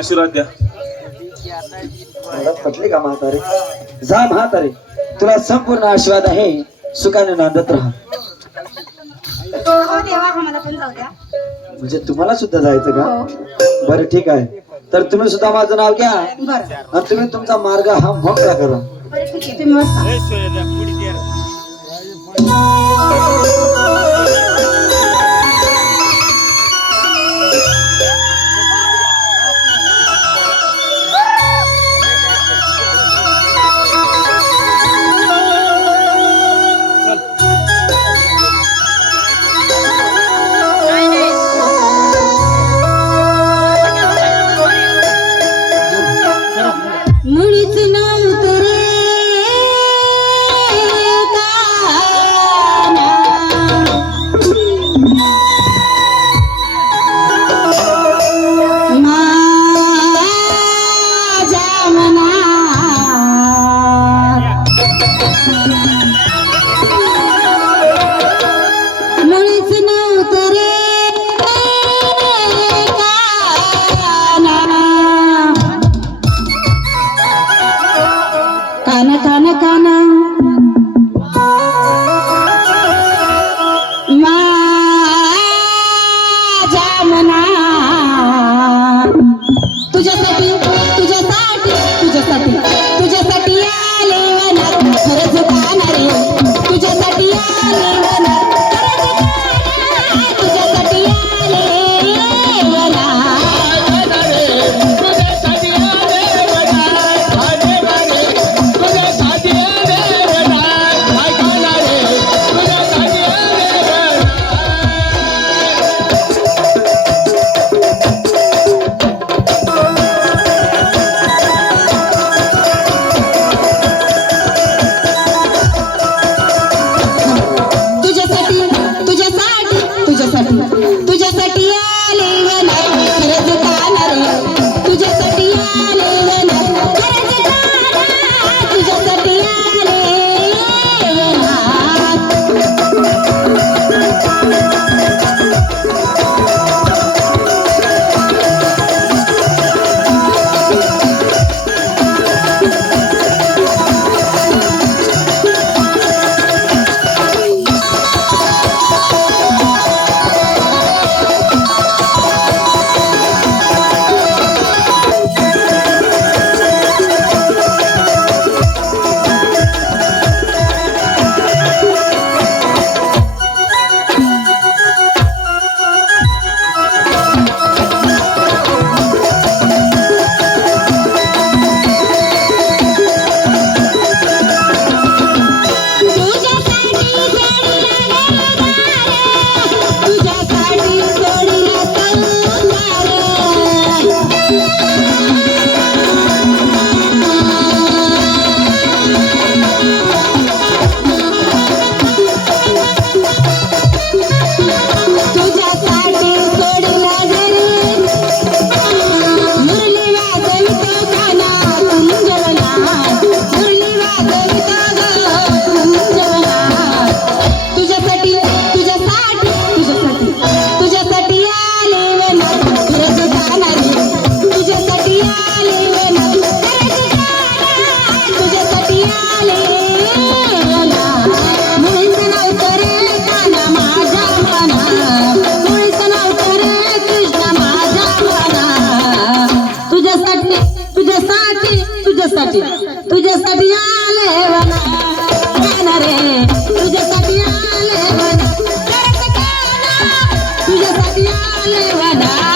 आशीर्वाद द्या. पटले का म्हातारे? जा म्हातारे तुला संपूर्ण आशीर्वाद आहे. सुखाने नांदत राहा. म्हणजे तुम्हाला सुद्धा जायचं का? बरं ठीक आहे. तर तुम्ही सुद्धा माझं नाव घ्या. आणि तुम्ही तुमचा मार्ग हा मोकळा करा. मुड़तना ಕಾನ तुझ्यासाठी. तुझ्यासाठी आले वना. रे? तुझ्यासाठी आले वना. तुझ्यासाठी आले वना.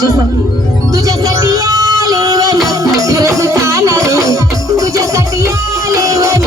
तुझ्यासाठी. तुझ्यासाठी आले वन खरंच तुझ्यासाठी आले वन